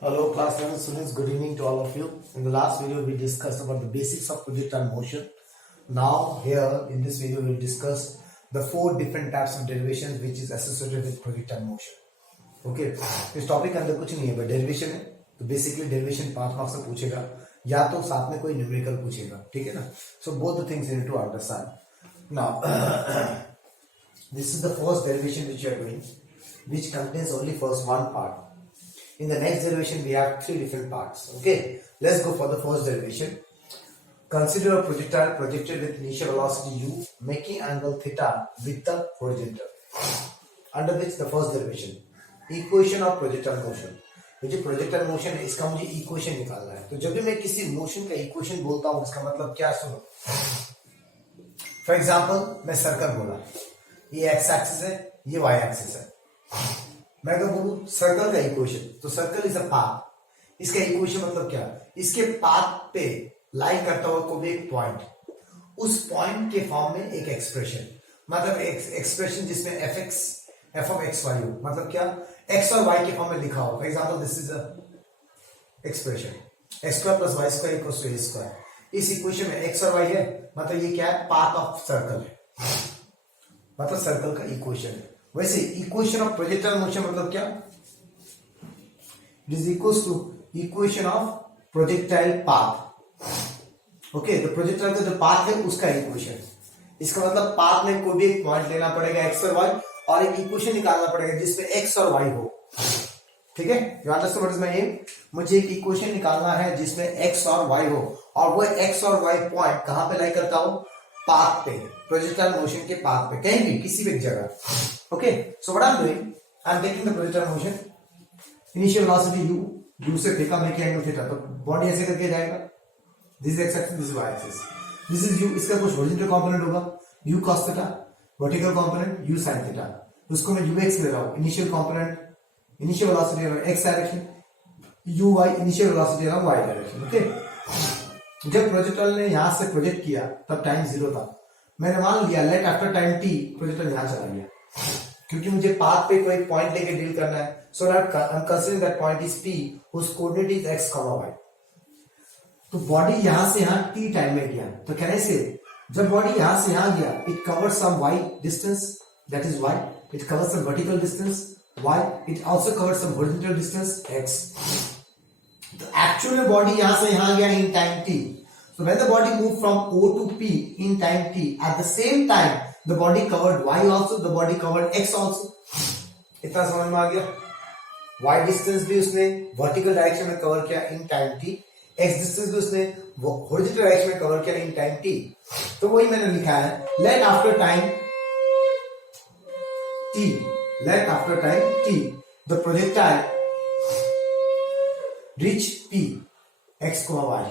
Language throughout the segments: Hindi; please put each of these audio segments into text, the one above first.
Hello class 11 students, good evening to all of you. In the last video we discussed about the basics of projectile motion. Now here in this video we will discuss the four different types of derivations which is associated with projectile motion. Okay, इस टॉपिक के अंदर कुछ नहीं है बट डेरिवेशन है, तो बेसिकली डेरिवेशन 5 मार्क्स से पूछेगा या तो साथ में कोई न्यूमेरिकल पूछेगा, ठीक है ना. So both the things you need to understand. Now this is the first derivation which you are doing, which contains only first one part. In the next derivation, we have three different parts. Okay, let's go for the first derivation. Consider a projectile projected with initial velocity u, making angle theta with the horizontal. Under which the first derivation, equation of projectile motion. ये जो projectile motion है, इसका मुझे equation निकालना है. तो जब भी मैं किसी motion का equation बोलता हूँ, इसका मतलब क्या सुनो. For example, मैं circle बोला. ये x axis है, ये y axis है. मैं अगर बोलूं सर्कल का इक्वेशन, तो सर्कल इज अ पाथ. इसका इक्वेशन मतलब क्या, इसके पाथ पे लाइन करता हुआ कोई एक पॉइंट, उस पॉइंट के फॉर्म में एक एक्सप्रेशन, मतलब एक्सप्रेशन जिसमें f of x y हो, मतलब क्या x और y के फॉर्म में लिखा हो. For example this is a expression x square plus y square equals to a square. इस इक्वेशन में x और y है, मतलब ये क्या है, पाथ ऑफ सर्कल है, मतलब सर्कल का इक्वेशन है. वैसे इक्वेशन ऑफ प्रोजेक्टाइल मोशन मतलब क्या, it is equals to equation of projectile path. Okay, तो प्रोजेक्टाइल का जो पाथ है उसका इक्वेशन. इसका मतलब पाथ में कोई भी एक पॉइंट लेना पड़ेगा x और y, और एक इक्वेशन निकालना पड़ेगा जिसमें x और y हो. ठीक है, you understand what is my aim. मुझे एक इक्वेशन निकालना है जिसमें x और y हो, और वो x और y पॉइंट कहां पे लाई करता हो, पाथ पे, प्रोजेक्टाइल मोशन के पाथ पे, कहीं भी किसी भी एक जगह. Okay, so what I'm doing, I'm taking the projectile motion, initial velocity u से फेंका मेरे एंगल थीटा, तो बॉडी ऐसे करके जाएगा. This is x axis, this is y axis, this is u. इसका कुछ horizontal component होगा u cos theta, vertical component u sin theta. उसको मैं ux ले रहा हूँ. Initial component, initial velocity around x direction, uy initial velocity around y direction. Okay, जब प्रोजेक्टाइल ने यहां से प्रोजेक्ट किया तब टाइम 0 था. मैंने मान लिया let after time t projectile यहां चला गया, क्योंकि मुझे पाथ पे कोई पॉइंट लेके डील करना है. So that I M considering that point is p whose coordinate is x, y. तो बॉडी यहां से यहां t टाइम में गया, तो कैन आई से जब बॉडी यहां से यहां गया, it covered some y distance, that is y. It covered some vertical distance y. It also covered some horizontal distance x. तो एक्चुअली बॉडी यहां से यहां गया in time t. So when the body moved from O to P in time t, at the same time the body covered y also, the body covered x also. इतना समझ में आ गया. y डिस्टेंस भी उसने वर्टिकल डायरेक्शन में कवर किया इन टाइम t, x डिस्टेंस भी उसने हॉरिजॉन्टल डायरेक्शन में कवर किया इन टाइम t. तो वही मैंने लिखा है, let after time t, let after time t the projectile reach P x, y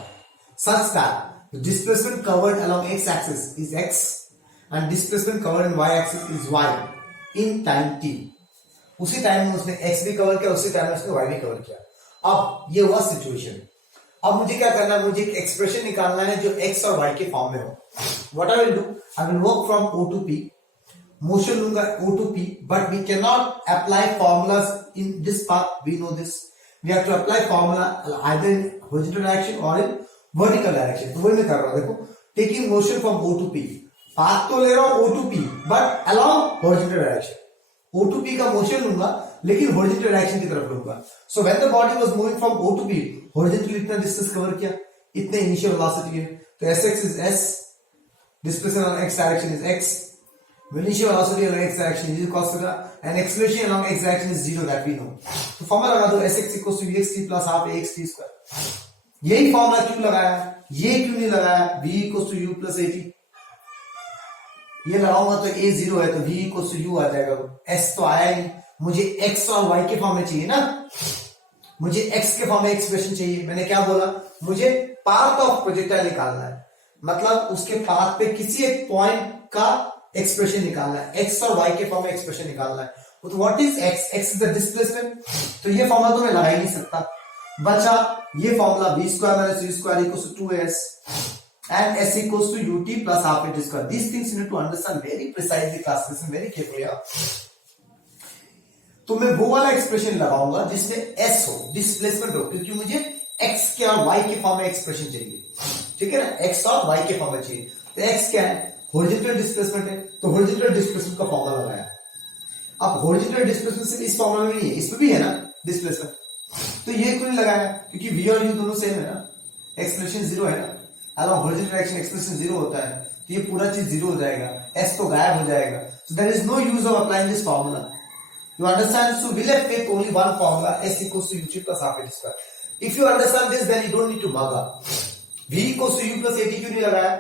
such that the displacement covered along x-axis is x and displacement covered in y-axis is y in time t. उसी टाइम में उसने x भी कवर किया, उसी टाइम में उसने y भी कवर किया. अब ये हुआ सिचुएशन. अब मुझे क्या करना है, मुझे एक एक्सप्रेशन निकालना है जो x और y के फॉर्म में हो. What I will do, I will work from O to P. Motion लूंगा O to P, but we cannot apply formulas in this path. We know this. We have to apply formula either in horizontal direction or in vertical direction. तो वही मैं कर रहा हूं. देखो, taking motion from O to P, path तो ले रहा हूं O to P but along horizontal direction. O to P का मोशन लूंगा लेकिन हॉरिजॉन्टल डायरेक्शन की तरफ लूंगा. So when the body was moving from O to P, horizontally इतना डिस्टेंस कवर किया, इतने इनिशियल वेलोसिटी है, तो sx is s, displacement along x direction is x, initial velocity along x direction is cos theta, and acceleration along x direction is 0, that we know. तो फॉर्मूला लगा दो, sx equals to vxt plus half axt square. यही फॉर्मूला क्यों लगाया, ये क्यों नहीं लगाया, v equals to u plus at. ये लगाऊंगा तो a 0 है, तो v इक्वल्स टू u आ जाएगा. s तो आया ही, मुझे x और y के फॉर्म में चाहिए ना, मुझे x के फॉर्म में एक्सप्रेशन चाहिए. मैंने क्या बोला, मुझे पाथ ऑफ प्रोजेक्टाइल निकालना है, मतलब उसके पाथ पे किसी एक पॉइंट का एक्सप्रेशन निकालना है, x और y के फॉर्म में एक्सप्रेशन निकालना है. तो what is x? x is the displacement. तो ये फॉर्मूला तो मैं लगा ही नहीं सकता. बचा ये formula b square minus u square equals to 2s and s equals to ut plus half at square. These things you need to understand very precisely, class. Listen very carefully. तो मैं वो वाला एक्सप्रेशन लगाऊंगा जिसमें एस हो, डिस्प्लेसमेंट हो, क्योंकि मुझे एक्स के और वाई के फॉर्म में एक्सप्रेशन चाहिए, ठीक है ना, एक्स और वाई के फॉर्म में चाहिए। तो एक्स क्या है, हॉरिजॉन्टल डिस्प्लेसमेंट है, तो हॉरिजॉन्टल डिस्प्लेसमेंट का फॉर्मूला लगाया। अब हॉरिजॉन्टल डिस्प्लेसमेंट सिर्फ इस फॉर्मूला में नहीं है, इसमें भी है ना डिस्प्लेसमेंट, तो ये क्यों नहीं लगाया, क्योंकि वी और यू दोनों सेम है ना, एक्सप्रेशन जीरो है ना, along horizontal direction expression zero होता है, तो ये पूरा चीज जीरो हो जाएगा, एस तो गायब हो जाएगा। So there is no use of applying this formula, you understand? So we left with only one formula, s equals to ut plus half at square. If you understand this, then you don't need to mug up. v equals to u plus at क्यों नहीं लगाया,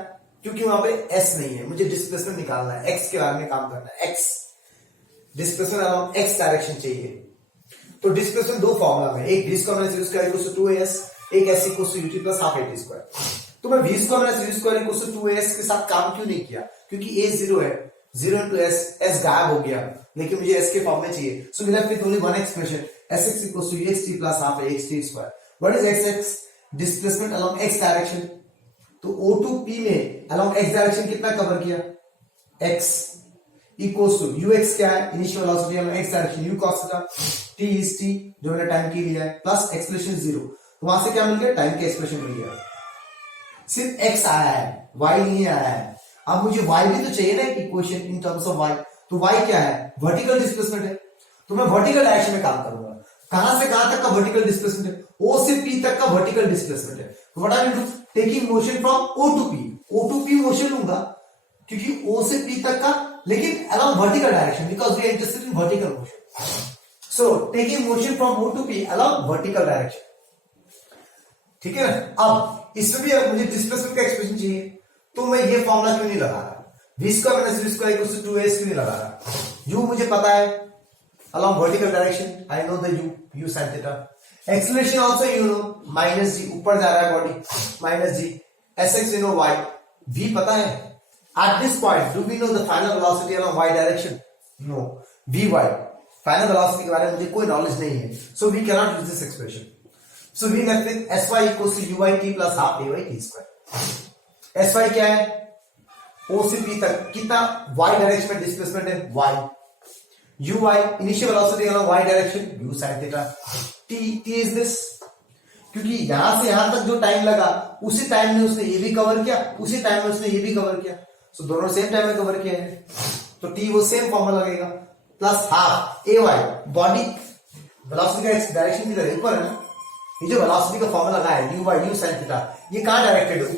क्योंकि वहां पे s नहीं है, मुझे डिस्प्लेसमेंट निकालना है, x के बारे में काम करना है, x displacement along x direction चाहिए। तो डिस्प्लेसमेंट दो फॉर्मूला में, एक v square minus u square equals to 2as, एक s equals to ut plus half at square. तो मैं v square minus u square equals to 2as के साथ काम क्यों नहीं किया, क्योंकि a जीरो है, 0 into s, s गायब हो गया, लेकिन मुझे s के फॉर्म में चाहिए। So we left with only one expression, sx equals to ext plus half axt square. What is xx? Displacement along x direction. तो O2P में along x direction कितना कवर किया, x equals to ux क्या है, initial velocity along x direction u cos theta, t is t जो मैंने टाइम की लिया है, प्लस एक्सप्रेशन 0, तो वहां से क्या मिल गया, टाइम का एक्सप्रेशन मिल गया। सिर्फ x आया है, y नहीं आया है। अब मुझे y भी तो चाहिए ना एक equation in terms of y, तो y क्या है, वर्टिकल डिस्प्लेसमेंट है, तो मैं वर्टिकल डायरेक्शन में काम करूंगा। कहां से कहां तक का वर्टिकल डिस्प्लेसमेंट है, o से p तक का वर्टिकल डिस्प्लेसमेंट है। तो what I will do, taking motion from o to p, o to p motion लूंगा क्योंकि o से p तक का, लेकिन along vertical direction, because we are interested in vertical motion. So taking motion from o to p along vertical direction, ठीक है ना। अब इसमें भी मुझे डिस्प्लेसमेंट का एक्सप्रेशन चाहिए, तो मैं ये फॉर्मूला क्यों नहीं लगा रहा, v square minus v square equals to 2as क्यों नहीं लगा रहा, u मुझे पता है along vertical direction, I know the u sin theta, acceleration also you know, minus g, ऊपर जा रहा है body, minus g, sx you know y, v पता है। At this point do we know the final velocity along y direction? No, vy final velocity के बारे में मुझे कोई नॉलेज नहीं है, so we cannot use this expression. So we left with sy equals to uyt plus half ayt square. sy क्या है, o से p तक कितना y डायरेक्शन में डिस्प्लेसमेंट है, y, uy initial velocity along y direction, u sin theta, t is this, क्योंकि यहां से यहां तक जो टाइम लगा उसी टाइम में उसने ये भी कवर किया, उसी टाइम में उसने ये भी कवर किया, सो दोनों सेम टाइम में कवर किया है, तो t वो सेम फॉर्मूला लगेगा, plus half ay, body velocity का डायरेक्शन किधर ऊपर है ना, ये जो वेलोसिटी का फॉर्मूला लगा है u sin थीटा, ये कहां डायरेक्टेड है,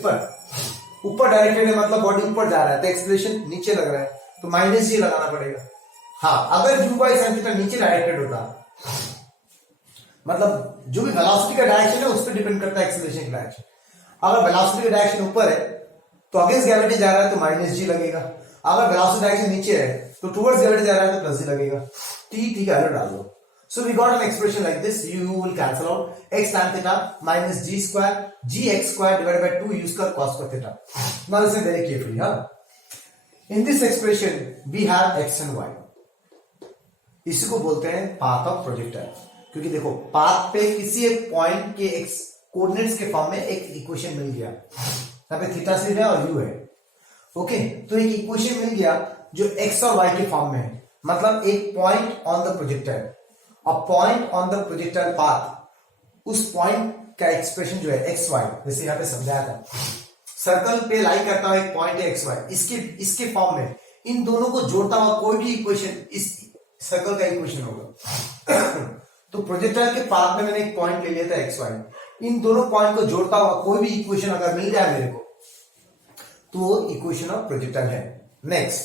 ऊपर डायरेक्टेड है, मतलब बॉडी ऊपर जा रहा है, तो एक्सप्रेशन नीचे लग रहा है, तो माइनस जी लगाना पड़ेगा। हाँ, अगर u sin थीटा नीचे डायरेक्टेड होता, मतलब जो भी वेलोसिटी का डायरेक्शन है उस पर डिपेंड करता है एक्सेलरेशन का डायरेक्शन। अगर वेलोसिटी का डायरेक्शन ऊपर है तो अगेंस्ट ग्रेविटी जा रहा है तो माइनस जी लगेगा, अगर वेलोसिटी डायरेक्शन नीचे है तो टुवर्ड्स ग्रेविटी जा रहा है तो प्लस जी लगेगा। टी का वैल्यू डाल दो। So we got an expression like this, u will cancel out x tan theta minus g square gx square divided by 2 u square cos square theta. Now listen very carefully, huh? In this expression we have x and y. इसी को बोलते हैं पाथ ऑफ प्रोजेक्टाइल, क्योंकि देखो पाथ पे किसी एक पॉइंट के एक्स कोऑर्डिनेट्स के फॉर्म में एक इक्वेशन मिल गया, यहाँ पे थीटा है और u है, ओके, तो एक इक्वेशन मिल गया जो x और y के फॉर्म में है, मतलब एक point on the projectile, a point on the projectile path, उस पॉइंट का एक्सप्रेशन जो है एक्स वाई, जैसे यहाँ पे समझाया था, सर्कल पे लाई करता हुआ एक पॉइंट है एक्स वाई, इसके फॉर्म में इन दोनों को जोड़ता हुआ कोई भी इक्वेशन इस सर्कल का इक्वेशन होगा। तो प्रोजेक्टाइल के पाथ में मैंने एक पॉइंट ले लिया था एक्स वाई, इन दोनों पॉइंट को जोड़ता हुआ कोई भी इक्वेशन अगर मिल जाए मेरे को तो वो इक्वेशन ऑफ प्रोजेक्टाइल है। नेक्स्ट,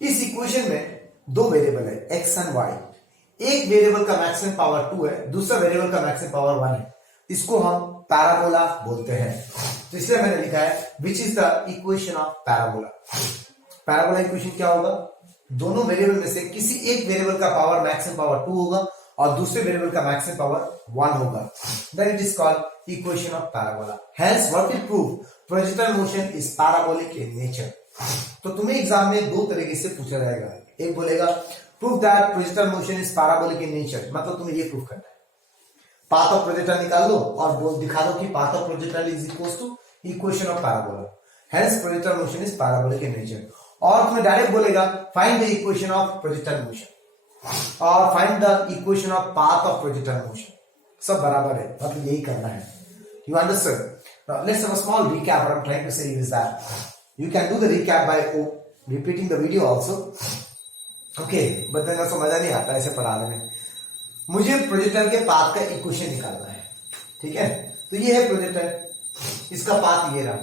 इस इक्वेशन में दो वेरिएबल है एक्स एंड वाई, एक वेरिएबल का मैक्सिमम पावर 2 है, दूसरा वेरिएबल का मैक्सिमम पावर 1 है, इसको हम पैराबोला बोलते हैं, तो इसलिए मैंने लिखा है which is the equation of parabola. Parabola equation क्या होगा, दोनों वेरिएबल में से किसी एक वेरिएबल का पावर मैक्सिमम पावर 2 होगा और दूसरे वेरिएबल का मैक्सिमम पावर 1 होगा, then it is called equation of parabola. Hence what we prove projectile motion is parabolic in nature. तो तुम्हें एग्जाम में दो तरीके से पूछा जाएगा, एक बोलेगा prove that projectile motion is parabolic in nature, मतलब तुम्हें ये प्रूव करना है, पाथ ऑफ प्रोजेक्टाइल निकाल लो और बोल दिखा दो कि path of projectile is equals to equation of parabola, hence projectile motion is parabolic in nature. और तुम्हें डायरेक्ट बोलेगा find the equation of projectile motion, और find the equation of path of projectile motion. सब बराबर है, मतलब यही करना है। You understand? Now let's have a small recap. What I'm trying to say is that you can do the recap by repeating the video also. Okay, but then ऐसा मजा नहीं आता ऐसे पढ़ाने में। मुझे प्रोजेक्टाइल के पाथ का इक्वेशन निकालना है, ठीक है? तो ये है प्रोजेक्टाइल, इसका पाथ ये रहा।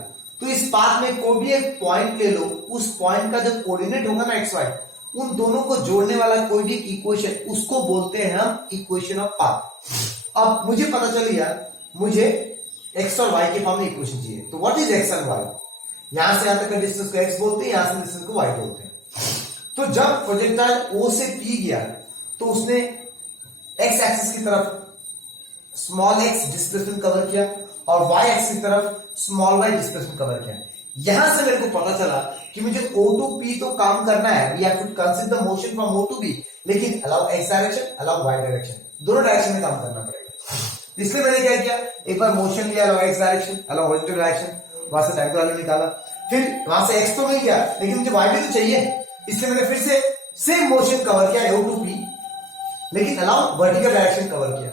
तो इस पाथ में कोई भी एक पॉइंट ले लो, उस पॉइंट का जो कोऑर्डिनेट होगा ना एक्स वाई, उन दोनों को जोड़ने वाला कोई भी इक्वेशन, उसको बोलते हैं हम इक्वेशन ऑफ पाथ। अब मुझे पता चल गया मुझे एक्स और वाई के फॉर्म में इक्वेशन चाहिए। तो what is x and y? यहां से यहां तक का डिस्टेंस को एक्स बोलते हैं, यहां से डिस्टेंस को वाई बोलते हैं। तो जब प्रोजेक्टाइल ओ से पी गया तो उसने एक्स एक्सिस की तरफ स्मॉल एक्स डिस्प्लेसमेंट कवर किया और वाई एक्सिस की तरफ स्मॉल वाई डिस्प्लेसमेंट कवर किया। यहां से मेरे को पता चला कि मुझे O to P तो काम करना है, we have to consider the motion from O to P, लेकिन अलाउ एक्स डायरेक्शन, अलाउ वाई डायरेक्शन, दोनों डायरेक्शन में काम करना पड़ेगा। इसलिए मैंने क्या किया, एक बार मोशन लिया, अलाउ एक्स डायरेक्शन, अलाउ हॉरिजॉन्टल डायरेक्शन, वहां से टाइम का वैल्यू निकाला, फिर वहां से एक्स तो मिल गया लेकिन मुझे वाई भी तो चाहिए, इसलिए मैंने फिर से सेम मोशन कवर किया O to P, लेकिन अलाउ वर्टिकल डायरेक्शन कवर किया।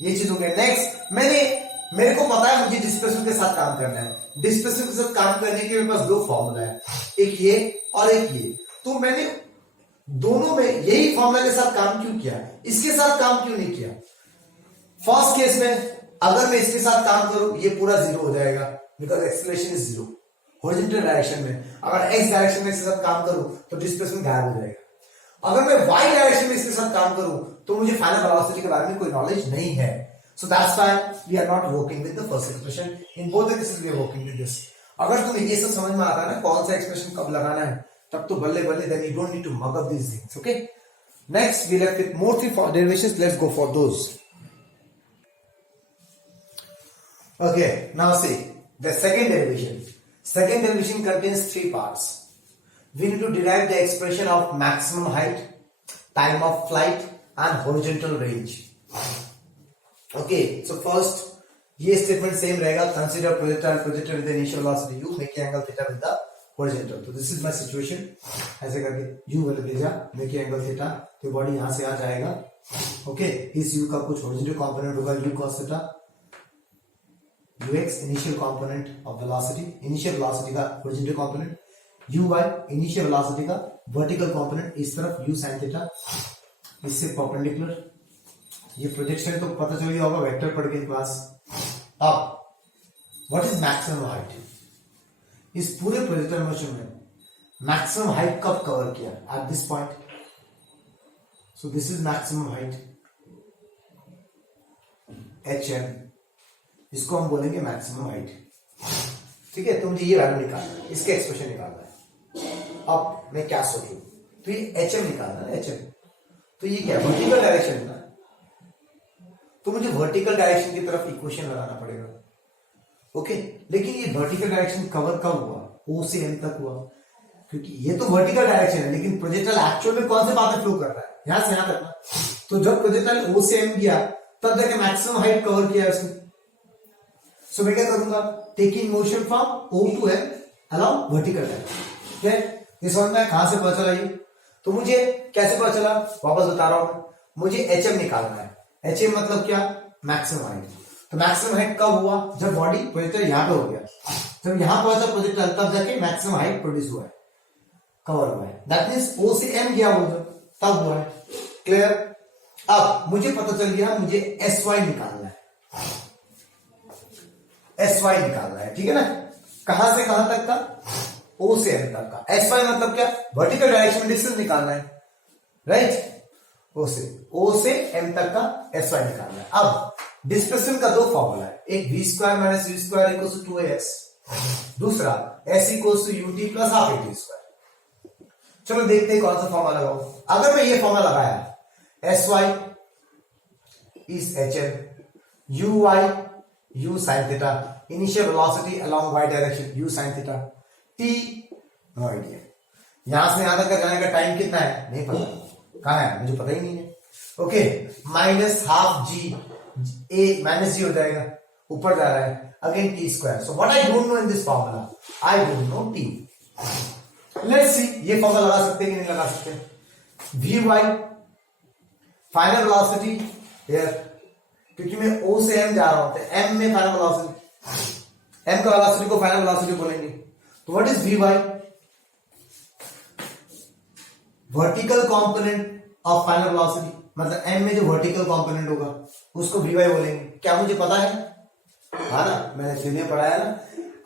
ये चीज हो गया। नेक्स्ट मेरे को पता है मुझे डिस्प्लेसमेंट के साथ काम करना है। डिस्प्लेसमेंट के साथ काम करने के मेरे पास दो फॉर्मूला है, एक ये और एक ये। तो मैंने दोनों में यही फॉर्मूला के साथ काम क्यों किया, इसके साथ काम क्यों नहीं किया? फर्स्ट केस में अगर मैं इसके साथ काम करूं ये पूरा जीरो हो जाएगा, because acceleration is zero. Horizontal direction में अगर एक्स डायरेक्शन में इसके साथ काम करूं तो डिस्प्लेसमेंट गायब हो जाएगा। अगर मैं वाई डायरेक्शन में इसके साथ काम करूं तो मुझे फाइनल वेलोसिटी के बारे में कोई नॉलेज नहीं है। So that's why we are not working with the first expression. In both the cases we are working with this. अगर तुम्हें ये सब समझ में आता है ना कौन सा एक्सप्रेशन कब लगाना है, तब तो बल्ले बल्ले, then you don't need to mug up these things. Okay? Next we left with more three derivations. Let's go for those. Okay, now see the second derivation. Second derivation contains three parts. We need to derive the expression of maximum height, time of flight, and horizontal range. Okay, so first ये स्टेटमेंट सेम रहेगा, consider projectile with initial velocity u making angle theta with the horizontal. तो दिस इज माय सिचुएशन, ऐसे करके u वाले भेजा, मेकिंग एंगल थीटा, तो बॉडी यहां से आ जाएगा। ओके, इस u का कुछ हॉरिजॉन्टल कंपोनेंट होगा u cos theta, ux initial component of velocity, initial velocity का horizontal component, uy initial velocity का वर्टिकल कंपोनेंट, इस तरफ u sin थीटा, इससे परपेंडिकुलर। ये प्रोजेक्शन तो पता चल गया होगा, वेक्टर पढ़ के क्लास। अब व्हाट इज मैक्सिमम हाइट? इस पूरे प्रोजेक्टाइल मोशन में मैक्सिमम हाइट कब कवर किया? At this point. So this is maximum height HM, इसको हम बोलेंगे मैक्सिमम हाइट। ठीक है, तो मुझे ये वैल्यू निकालना है, इसके एक्सप्रेशन निकालना है। अब मैं क्या सोचूं, तो ये HM निकालना है, HM। तो ये क्या वर्टिकल डायरेक्शन है ना, तो मुझे वर्टिकल डायरेक्शन की तरफ इक्वेशन लगाना पड़ेगा। ओके, लेकिन ये वर्टिकल डायरेक्शन कवर कब हुआ? O से M तक हुआ, क्योंकि ये तो वर्टिकल डायरेक्शन है, लेकिन प्रोजेक्टाइल एक्चुअल में कौन से पाथ में फ्लो कर रहा है? यहां से यहां तक ना। तो जब प्रोजेक्टाइल O से M गया तब जाके मैक्सिमम हाइट कवर किया उसने। सो मैं क्या करूंगा, taking motion from O to M allow vertical direction. ठीक है, ये समझ में कहां से पता चला ये? तो मुझे कैसे पता चला, वापस बता रहा हूं। मुझे HM निकालना है। HM मतलब क्या? Maximum height. तो मैक्सिमम हाइट कब हुआ? जब बॉडी प्रोजेक्टाइल यहां पे हो गया, जब यहां पहुंचा प्रोजेक्टाइल तब जाके मैक्सिमम हाइट प्रोड्यूस हुआ है, कवर हुआ है। दैट मींस O से M गया होगा तब हुआ है। क्लियर? अब मुझे पता चल गया मुझे SY निकालना है, SY निकालना है। ठीक है ना, कहां से कहां तक का? O से M तक का। SY मतलब क्या? वर्टिकल डायरेक्शन में डिस्टेंस निकालना है, राइट? O से M तक का SY निकालना है। अब डिस्प्लेसमेंट का दो फॉर्मूला है, एक v square minus u square equal to 2ax, दूसरा s equal to ut plus half at square. चलो देखते हैं कौन सा फॉर्मूला लगाऊं। अगर मैं ये फॉर्मूला लगाया, sy is hm, uy u sin theta, initial velocity along y direction u sin theta, t no idea. यहां से यहां तक का जाने का टाइम कितना है नहीं पता, कहां है मुझे पता ही नहीं है। Okay, minus half g, a minus g हो जाएगा, ऊपर जा रहा है, again t square. So what I don't know in this formula, I don't know t. Let's see ये फॉर्मूला लगा सकते हैं कि नहीं लगा सकते। V y final velocity here, क्योंकि मैं O से M जा रहा हूं तो M में फाइनल वेलोसिटी, M का वेलोसिटी को फाइनल वेलोसिटी बोलेंगे। तो what is Vy? Vertical component of final velocity, मतलब M में जो वर्टिकल कंपोनेंट होगा उसको Vy बोलेंगे। क्या मुझे पता है? हाँ ना, मैंने थ्योरी में पढ़ाया ना,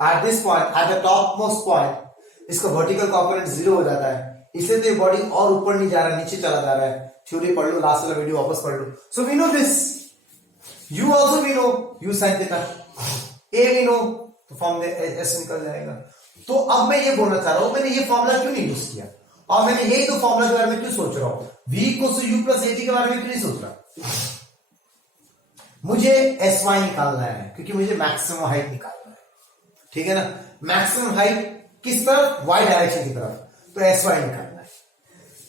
at this point, at the top most point इसका वर्टिकल कंपोनेंट 0 हो जाता है, इसलिए तो ये बॉडी और ऊपर नहीं जा रहा, नीचे चला जा रहा है। थ्योरी पढ़ लो, लास्ट वाला वीडियो वापस पढ़ लो। So we know this, you also we know u sine theta, a we know, तो फॉर्म में एस निकल जाएगा। तो अब मैं ये बोलना चाह रहा हूं, मैंने ये फॉर्मूला क्यों नहीं यूज किया, और मैंने यही तो फॉर्मूला के बारे में क्यों सोच रहा हूं, v equals to u plus at के बारे में क्यों नहीं सोच रहा। मुझे sy निकालना है, क्योंकि मुझे मैक्सिमम हाइट निकालना है, ठीक है ना। मैक्सिमम हाइट किस तरफ, y डायरेक्शन की तरफ, तो sy निकालना है।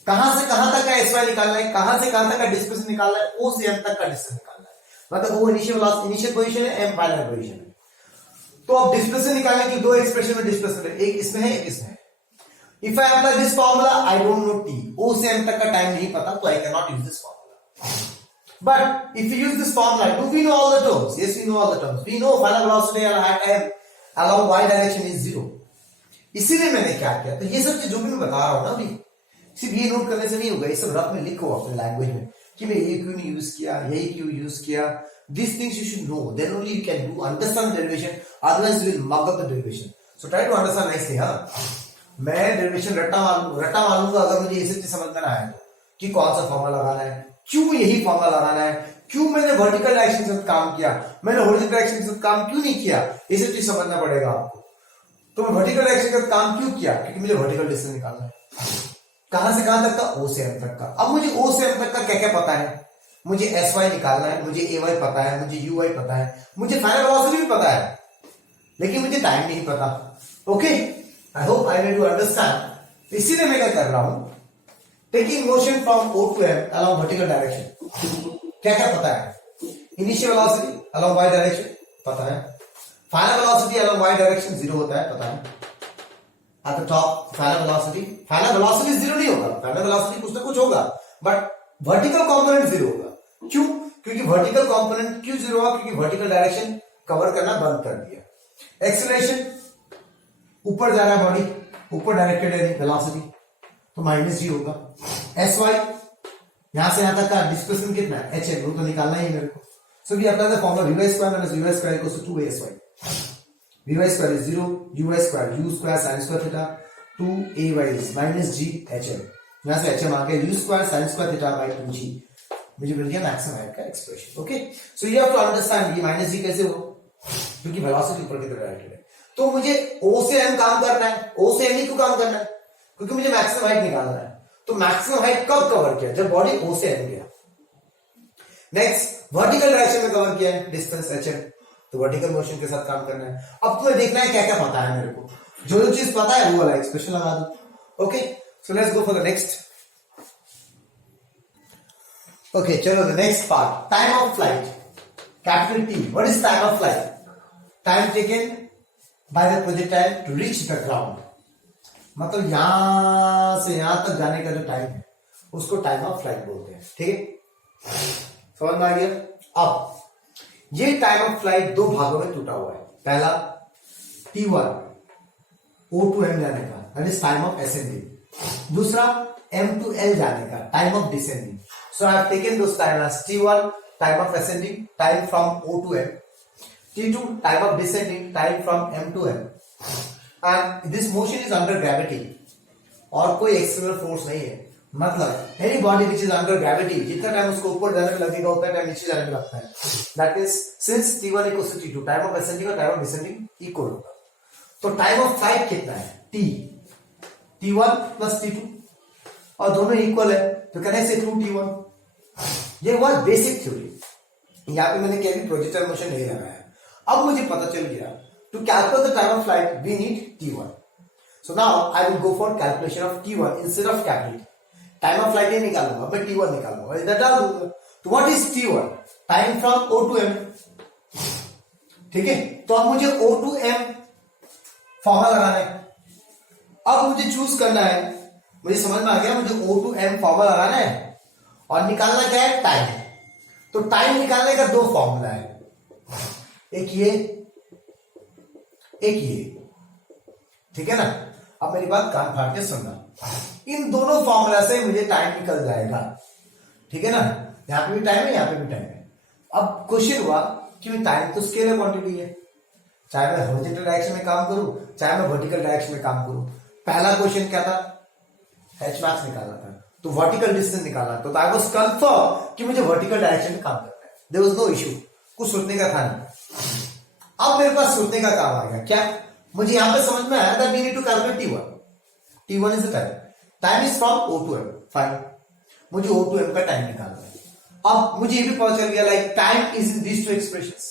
कहां से कहां तक का sy निकालना है, कहां से कहां तक का डिस्टेंस निकालना है, o से m तक का डिस्टेंस निकालना है, मतलब वो इनिशियल पोजीशन है, m फाइनल पोजीशन है। तो अब डिस्प्लेसमेंट निकालने की दो एक्सप्रेशन में डिस्प्लेसमेंट है, एक इसमें है एक इसमें है। If I apply this formula, I don't know t, O से m तक का टाइम नहीं पता, तो I cannot use this formula. But if you use this formula, do we know all the terms? Yes, we know all the terms. We know final velocity at m along y direction is 0. इसीलिए मैंने क्या किया, तो ये सब चीज जो भी मैं बता रहा हूं ना अभी, सिर्फ ये नोट करने से नहीं होगा, ये सब रफ में लिखो अपने लैंग्वेज में कि मैं ये क्यों नहीं यूज किया, यही क्यों यूज किया। These things you should know, then only you can do understand the derivation, otherwise you will mug up the derivation. So try to understand nicely, हाँ। मैं डेरिवेशन रट्टा मारूंगा अगर मुझे ये सब चीज समझ में ना आए कि कौन सा फॉर्मूला लगाना है, क्यों यही फॉर्मूला लगाना है, क्यों मैंने वर्टिकल डायरेक्शन के साथ काम किया, मैंने हॉरिजॉन्टल डायरेक्शन के साथ काम क्यों नहीं किया, ये सब चीज समझना पड़ेगा आपको। तो मैं वर्टिकल डायरेक्शन के साथ काम क्यों किया, क्योंकि मुझे वर्टिकल डिस्टेंस निकालना है, कहां से कहां तक का, O से M तक का। अब मुझे O से M तक का क्या क्या पता है, मुझे sy निकालना है, मुझे ay पता है, मुझे uy पता है, मुझे फाइनल वेलोसिटी भी पता है, लेकिन मुझे टाइम नहीं पता। Okay, I hope I made you understand. इसीलिए मैं क्या कर रहा हूं, taking motion from O to M along vertical direction, क्या क्या पता है, initial velocity along y direction पता है, final velocity along y direction 0 होता है पता है, at the top final velocity 0 नहीं होगा, फाइनल वेलोसिटी कुछ ना कुछ होगा, बट वर्टिकल कंपोनेंट 0 होगा। क्यों, क्योंकि वर्टिकल कंपोनेंट क्यों 0 होगा, क्योंकि वर्टिकल डायरेक्शन कवर करना बंद कर दिया। एक्सेलरेशन, ऊपर जा रहा है बॉडी, ऊपर डायरेक्टेड है वेलोसिटी, तो -g होगा। sy, यहां से यहां तक का डिस्प्लेसमेंट कितना है, h है, वो तो निकालना ही है मेरे को। So we apply the formula vy square minus uy square equals to 2asy। vy square is 0, uy square u square sin square theta, 2ay is -g hm, यहां से hm आ गया, u square sin square theta by 2g, मुझे मिल गया मैक्सिमम हाइट का expression. Okay, so you have to understand ये -g कैसे हो, क्योंकि वेलोसिटी ऊपर की तरफ डायरेक्टेड है। तो मुझे O से M काम करना है, O से M ही को काम करना है, क्योंकि मुझे मैक्सिमम हाइट निकालना है। तो मैक्सिमम हाइट कब कवर किया, जब बॉडी O से M गया। नेक्स्ट, वर्टिकल डायरेक्शन में कवर किया है, डिस्टेंस hm, तो वर्टिकल मोशन के साथ काम करना है। अब तुम्हें देखना है क्या क्या पता है मेरे को, जो जो चीज पता है वो वाला एक्सप्रेशन लगा दो। Okay, so let's go for the next. Okay, चलो the next part, time of flight, capital T। What is time of flight, time taken by the projectile to reach the ground, मतलब यहां से यहां तक जाने का जो टाइम है उसको टाइम ऑफ फ्लाइट बोलते हैं। ठीक है, समझ में आ गया। अब ये टाइम ऑफ फ्लाइट दो भागों में टूटा हुआ है। पहला T1 O to M जाने का, that is time of ascending. दूसरा M to L जाने का, time of descending. So I have taken those time as T1 time of ascending, time from O to M, T2 time of descending, time from M to M, and this motion is under gravity, और कोई एक्सटर्नल फोर्स नहीं है, मतलब any body which is under gravity, जितना टाइम उसको ऊपर जाने में लगेगा उतना टाइम नीचे जाने में लगता है। That means since T1 equals to T2, time of ascending और टाइम ऑफ डिसेंडिंग इक्वल होगा। तो टाइम ऑफ फ्लाइट कितना है, T1 प्लस T2, और दोनों इक्वल है, तो कैन से थ्रू T1। ये हुआ बेसिक थ्योरी। यहां पे मैंने कभी प्रोजेक्टाइल मोशन नहीं लगाया। अब मुझे पता चल गया, to calculate the time of flight we need T1। So now I will go for calculation of T1 instead of capital T। Time of flight नहीं निकालूंगा, मैं T1 निकालूंगा, इधर डाल दूंगा। तो what is T1, time from O to M। ठीक है, तो अब मुझे O to M फॉर्मूला लगाना है। अब मुझे चूज करना है, मुझे समझ में आ गया, मुझे O to M फॉर्मूला लगाना है, और निकालना क्या है, टाइम। तो टाइम निकालने का दो फॉर्मूला है, एक ये एक ये, ठीक है ना। अब मेरी बात कान फाड़ के सुनना, इन दोनों फॉर्मूला से मुझे टाइम निकल जाएगा, ठीक है ना। यहां पे भी टाइम है, यहां पे भी टाइम है। अब क्वेश्चन हुआ कि टाइम तो स्केलर क्वांटिटी है, चाहे मैं हॉरिजॉन्टल डायरेक्शन में काम करूं चाहे मैं वर्टिकल डायरेक्शन में काम करूं। पहला क्वेश्चन क्या था, एच मैक्स निकालना था, तो वर्टिकल डिस्टेंस निकालना, तो आई वाज कंफर्म कि मुझे वर्टिकल डायरेक्शन में काम करना है, देयर वाज नो इशू, कुछ सोचने का था नहीं। अब मेरे पास सोचने का काम आ गया, क्या मुझे यहां पे समझ में आया that we need to calculate T1 is the time is from O to M, fine, मुझे O to M का टाइम निकालना है। अब मुझे ये भी पता चल गया like time is in these two expressions,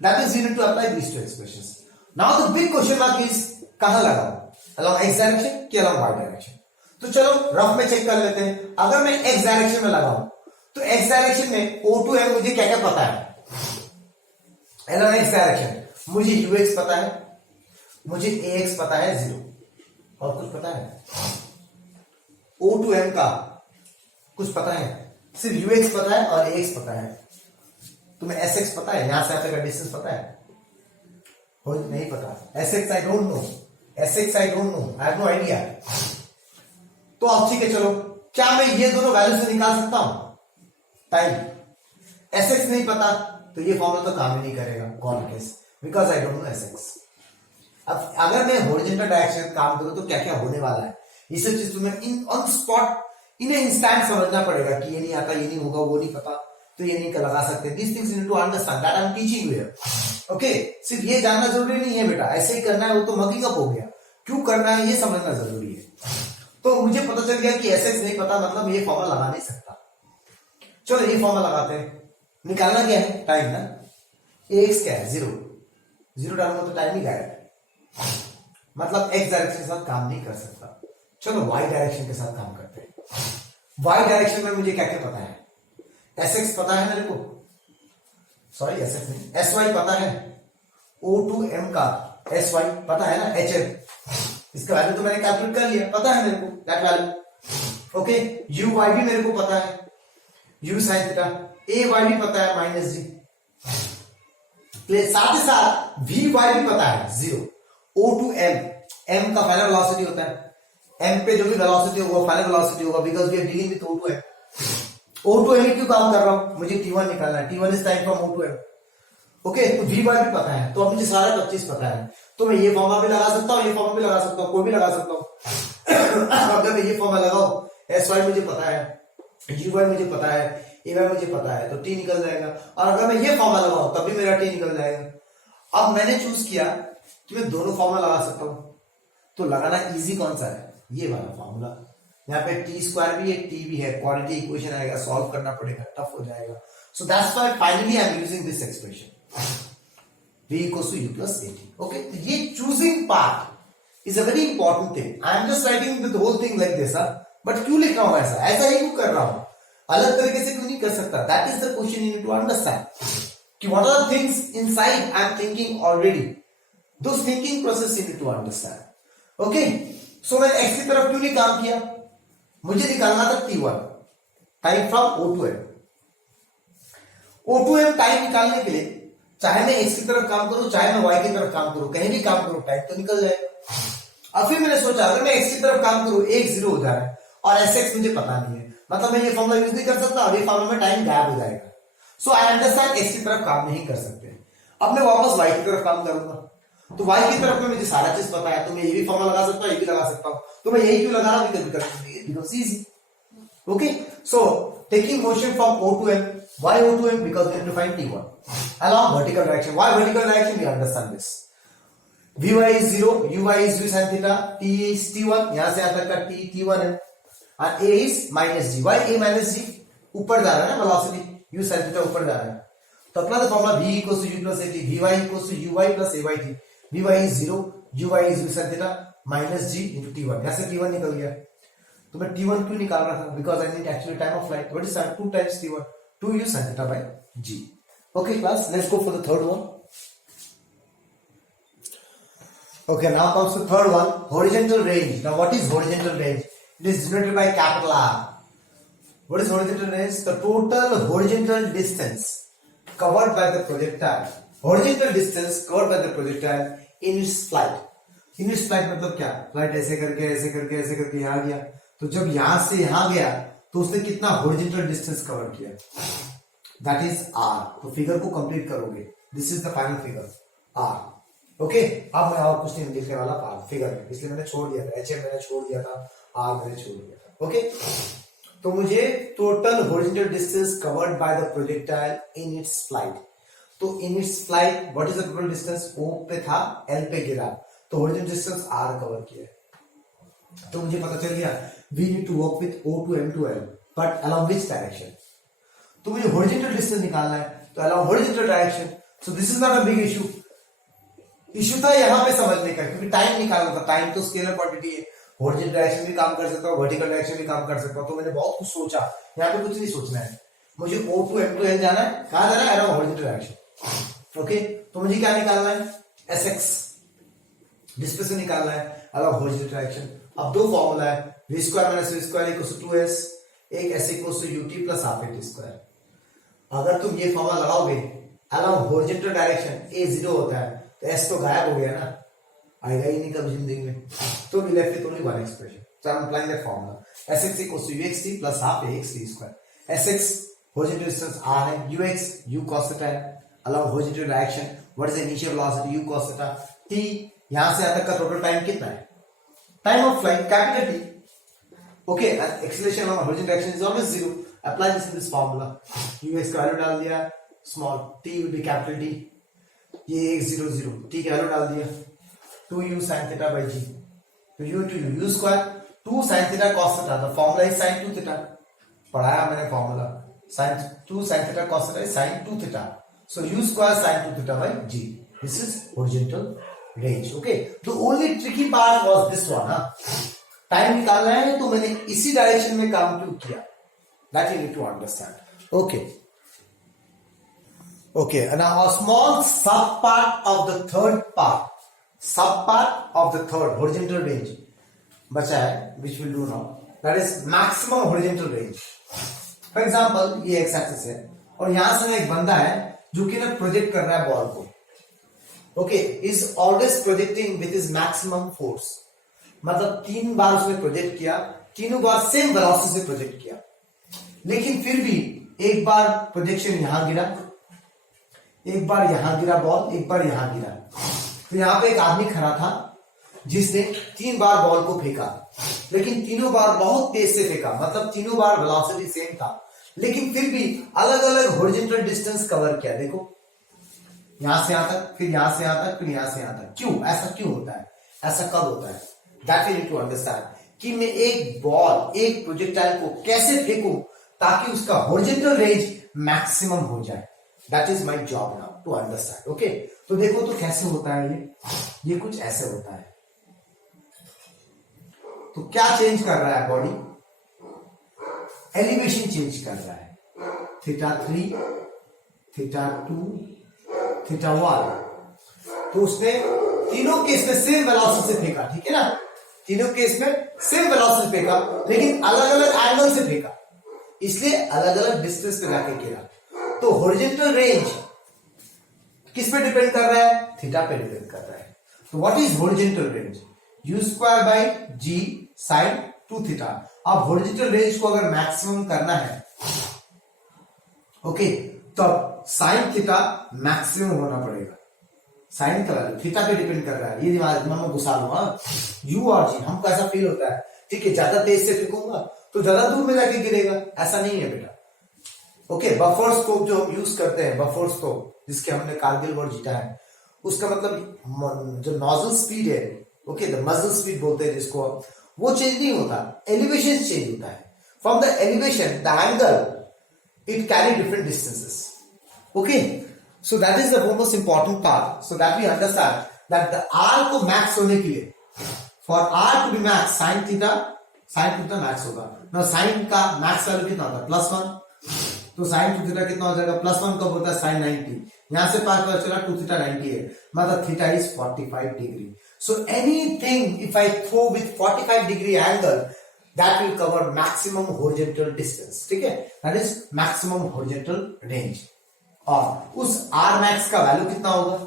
that is you need to apply these two expressions. Now the big question mark is कहां लगाऊं, अलोंग एक्स डायरेक्शन कि अलोंग वाई डायरेक्शन। तो चलो रफ में चेक कर लेते हैं। अगर मैं एक्स डायरेक्शन में लगाऊं तो एक्स डायरेक्शन में O to M मुझे क्या क्या पता है, अलोंग एक्स डायरेक्शन मुझे ux पता है, मुझे ax पता है 0, और कुछ पता है O to M का कुछ पता है, सिर्फ ux पता है और ax पता है। तुम्हें sx पता है, यहां से यहां तक का डिस्टेंस पता है, हो नहीं पता, sx I don't know, sx I don't know, I have no idea. तो अब ठीक है, चलो क्या मैं ये दोनों वैल्यू से निकाल सकता हूं टाइम, sx नहीं पता तो ये फॉर्मूला तो काम ही नहीं करेगा, कौन case, because I don't know sx। अब अगर मैं हॉरिजॉन्टल डायरेक्शन में काम करूं तो क्या क्या होने वाला है, ये सब चीज तुम्हें in on spot in instant समझना पड़ेगा कि ये नहीं आता, ये नहीं होगा, वो नहीं पता तो ये नहीं लगा सकते। This things you need to understand that I am teaching you here, okay. सिर्फ ये जानना जरूरी नहीं है बेटा, ऐसे ही करना है वो तो मगी कप हो गया, क्यों करना है ये समझना जरूरी है। तो मुझे पता चल गया कि एसएक्स नहीं पता, मतलब ये फॉर्मूला लगा नहीं सकता। चलो ये फॉर्मूला लगाते हैं, निकालना क्या है, टाइम ना, एक्स क्या है 0, 0 डालूंगा तो टाइम ही गायब, मतलब एक्स डायरेक्शन के साथ काम नहीं कर सकता। चलो वाई डायरेक्शन के साथ काम करते हैं। वाई डायरेक्शन में मुझे क्या क्या पता है, एस एक्स पता है मेरे को, सॉरी एस एक्स नहीं, एस वाई पता है, O to M का एस वाई पता है ना, एच एम, इसका वैल्यू तो मैंने कैलकुलेट कर लिया, पता है मेरे को that value, okay. U y भी मेरे को पता है, u sine theta, a y भी पता है माइनस जी, साथ ही साथ वी वाई भी पता है 0। O to M, M का फाइनल वेलोसिटी होता है, M पे जो भी वेलोसिटी होगा फाइनल वेलोसिटी होगा, because we are dealing with O to M। O to M क्यों काम कर रहा हूं, मुझे T1 निकालना है, T1 is time from O to M, okay. तो वी वाई भी पता है, तो अब मुझे सारा 25 पता है, तो मैं ये फॉर्मूला भी लगा सकता हूँ, ये फॉर्मूला भी लगा सकता हूँ, कोई भी लगा सकता हूँ। अगर मैं ये फॉर्मूला लगाऊं, एस वाई मुझे पता है, यू वाई मुझे पता है, ए वाई मुझे पता है, तो टी निकल जाएगा। और अगर मैं ये फॉर्मूला लगाऊं तब भी मेरा टी निकल जाएगा। अब मैंने चूज किया कि मैं दोनों फॉर्मूला लगा सकता हूं, तो लगाना इजी कौन सा है, ये वाला फॉर्मूला। यहाँ पे टी स्क्वायर भी है, टी भी है, क्वाड्रेटिक इक्वेशन आएगा, सॉल्व करना पड़ेगा, टफ हो जाएगा। So that's why finally I am using this expression v equals to u plus at, okay। तो ये choosing part is a very important thing. I am just writing the whole thing like this, but क्यों लिख रहा हूं ऐसा, ऐसा ही क्यों कर रहा हूं, अलग तरीके से क्यों नहीं कर सकता, that is the question you need to understand कि what are the things inside I'm thinking already, those thinking process you need to understand, okay. So मैंने एक्स की तरफ क्यों नहीं काम किया, मुझे निकालना था T1 time from O to M। O to M time निकालने के लिए चाहे मैं एक्स की तरफ काम करूं चाहे मैं वाई की तरफ काम करूं, कहीं भी काम करूं टाइम तो निकल जाएगा। और फिर मैंने सोचा अगर मैं एक्स की तरफ काम करूं, एक 0 हो जा रहा है और एस एक्स मुझे पता नहीं है, मतलब मैं ये फॉर्मूला यूज नहीं कर सकता और ये फॉर्मूला में टाइम गायब हो जाएगा। सो आई अंडरस्टैंड एक्स की तरफ काम नहीं कर सकते। अब मैं वापस वाई की तरफ काम करूंगा, तो वाई की तरफ में मुझे सारा चीज पता है, तो मैं ये भी फॉर्मूला लगा सकता हूं, ये भी लगा सकता हूं, तो मैं यही क्यों लगा रहा हूं, because easy, okay. So taking motion from O to M, why O to M, because we have to find T1 along vertical direction। Why vertical direction, we understand this, Vy is 0, Uy is u sin theta, T is T1, यहां से यहां तक का T T1 है, और A is minus G। Why A minus G, ऊपर जा रहा है ना वेलोसिटी, u sin theta ऊपर जा रहा है, तो अपना तो formula V equals to u plus at, Vy equals to uy plus ayt, Vy is 0, Uy is u sin theta minus G into T1, यहां से T1 निकल गया, तो मैं T1 क्यों निकाल रहा था, because I need actually time of flight, what is 2 times T1, 2 u sin theta by G। Okay class, let's go for the third one। Okay, now comes the third one, horizontal range। Now what is horizontal range, it is denoted by capital R, What is horizontal range? The total horizontal distance covered by the projectile. Horizontal distance covered by the projectile in its flight. In its flight मतलब क्या? Flight ऐसे करके ऐसे करके ऐसे करके यहाँ गया. तो जब यहाँ से यहाँ गया तो उसने कितना horizontal distance cover किया? That is R. तो फिगर को कंप्लीट करोगे. This is the final figure. R. Okay अब मैं और कुछ नहीं लिखने वाला फिगर में, इसलिए मैंने छोड़ दिया था. HM मैंने छोड़ दिया था, R मैंने छोड़ दिया था. ओके तो मुझे total horizontal distance covered by the projectile in its flight. तो in its flight what is the total distance? O पे था, L पे गिरा, तो हॉरिजॉन्टल डिस्टेंस R कवर किया. तो मुझे पता चल गया we need to work with O to M to L, but along which direction? तो मुझे हॉरिजॉन्टल डिस्टेंस निकालना है, तो along horizontal direction. So this is not a big issue. Issue था यहाँ पे समझने का, क्योंकि टाइम निकालना था. टाइम तो स्केलर क्वांटिटी है, हॉरिजॉन्टल डायरेक्शन भी काम कर सकता हूँ, वर्टिकल डायरेक्शन भी काम कर सकता हूँ. तो मैंने बहुत कुछ सोचा. यहाँ पे कुछ नहीं सोचना है, मुझे O to M to L जाना है. कहाँ जाना है? Around horizontal direction. ओके तो मुझे क्या निकालना है? Sx डिस्प्लेसमेंट निकालना है अराउंड हॉरिजॉन्टल डायरेक्शन. अब दो फॉर्मूला है, v square minus v square equals to 2s, एक s equals to ut plus half at square. अगर तुम ये फॉर्मूला लगाओगे अराउंड हॉरिजॉन्टल डायरेक्शन a 0 होता है, तो s तो गायब हो गया ना, आएगा ही नहीं कभी जिंदगी में. तो we left with only one expression. So I'm applying that formula. Sx equals to uxt plus half ax t square. Sx horizontal distance r है, ux u cos theta है, along horizontal direction. What is the initial velocity? U cos theta. t यहां से यहां तक का टोटल टाइम कितना है? Time of flight capital T. Okay, and acceleration along horizontal direction is always 0. Apply this in this formula. ux का वैल्यू डाल दिया, small t will be capital T. ये 0 0 t का वैल्यू डाल दिया 2u sin theta by g. तो u to u square 2 sin theta cos theta. The formula is sin 2 theta. पढ़ाया मैंने formula. Sin 2 sin theta cos theta is sin 2 theta. So u square sin 2 theta by g. This is horizontal range. Okay. The only tricky part was this one. Time निकालना है तो मैंने इसी डायरेक्शन में काम क्यों किया? That you need to understand. Okay. Okay. And now a small sub part of the third part. Subpart of the third horizontal range बचा है, which we'll do now. That is maximum horizontal range. For example, ये x axis है और यहां से एक बंदा है जो कि ना प्रोजेक्ट कर रहा है बॉल को. Okay, is always projecting with his maximum force. मतलब 3 बार उसने प्रोजेक्ट किया, तीनों बार सेम वेलोसिटी से प्रोजेक्ट किया, लेकिन फिर भी एक बार प्रोजेक्शन यहां गिरा, एक बार यहां गिरा बॉल, एक बार यहां गिरा. तो यहां पे एक आदमी खड़ा था जिसने 3 बार बॉल को फेंका, लेकिन तीनों बार बहुत तेज से फेंका, मतलब तीनों बार वेलोसिटी सेम था, लेकिन फिर भी अलग अलग हॉरिजॉन्टल डिस्टेंस कवर किया. देखो यहां से यहां तक, फिर यहां से यहां तक, फिर यहां से यहां तक. क्यों ऐसा क्यों होता है? ऐसा कब होता है? That you need to understand कि मैं एक बॉल, एक प्रोजेक्टाइल को कैसे फेंकूं ताकि उसका हॉरिजॉन्टल रेंज मैक्सिमम हो जाए. That is my job now to understand. Okay तो देखो तो कैसे होता है ये कुछ ऐसे होता है. तो क्या चेंज कर रहा है बॉडी? एलिवेशन चेंज कर रहा है. Theta 3, theta 2, theta 1. तो उसने तीनों केस में सेम वेलोसिटी से फेंका, ठीक है ना? तीनों केस में सेम वेलोसिटी से फेंका, लेकिन अलग अलग एंगल से फेंका, इसलिए अलग अलग डिस्टेंस पे जाके गिरा. तो हॉरिजॉन्टल रेंज किस पे डिपेंड कर रहा है? थीटा पे डिपेंड कर रहा है. तो what is horizontal range? u square by g sine 2 theta. अब हॉरिजॉन्टल रेंज को अगर मैक्सिमम करना है, ओके, तब साइन थीटा मैक्सिमम होना पड़ेगा. साइन का वैल्यू थीटा पे डिपेंड कर रहा है, ये दिमाग में घुसा लो. u और g हमको ऐसा फील होता है, ठीक है, ज्यादा तेज से फेंकूंगा तो ज्यादा दूर में जाके गिरेगा. ऐसा नहीं है बेटा. ओके बफर स्कोप जो हम यूज करते हैं, बफर स्कोप जिसके हमने कारगिल वॉर जीता है, उसका मतलब जो नॉजल स्पीड है, ओके द मजल स्पीड बोलते हैं जिसको, वो चेंज नहीं होता, एलिवेशन चेंज होता है. From the elevation the angle it carry different distances. Okay so that is the most important part, so that we understand that the r को मैक्स होने के लिए, for r to be max sine theta max होगा. नाउ साइन का मैक्स वैल्यू कितना होता है? +1. तो साइन 2 थीटा कितना हो जाएगा? +1 कब होता है? साइन 90. यहां से पास पता चला 2 थीटा 90 है, मतलब थीटा is 45 degree. So anything if I throw with 45 degree angle, that will cover maximum horizontal distance, ठीक है, that is maximum horizontal range. और उस आर मैक्स का वैल्यू कितना होगा,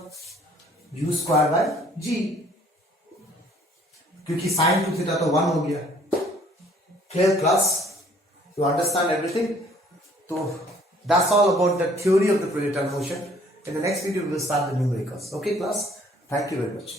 u स्क्वायर बाय जी, क्योंकि साइन 2 थीटा तो 1 हो गया। Clear class, you understand everything? तो that's all about the theory of the projectile motion. In the next video we will start the numericals. Okay class, thank you very much.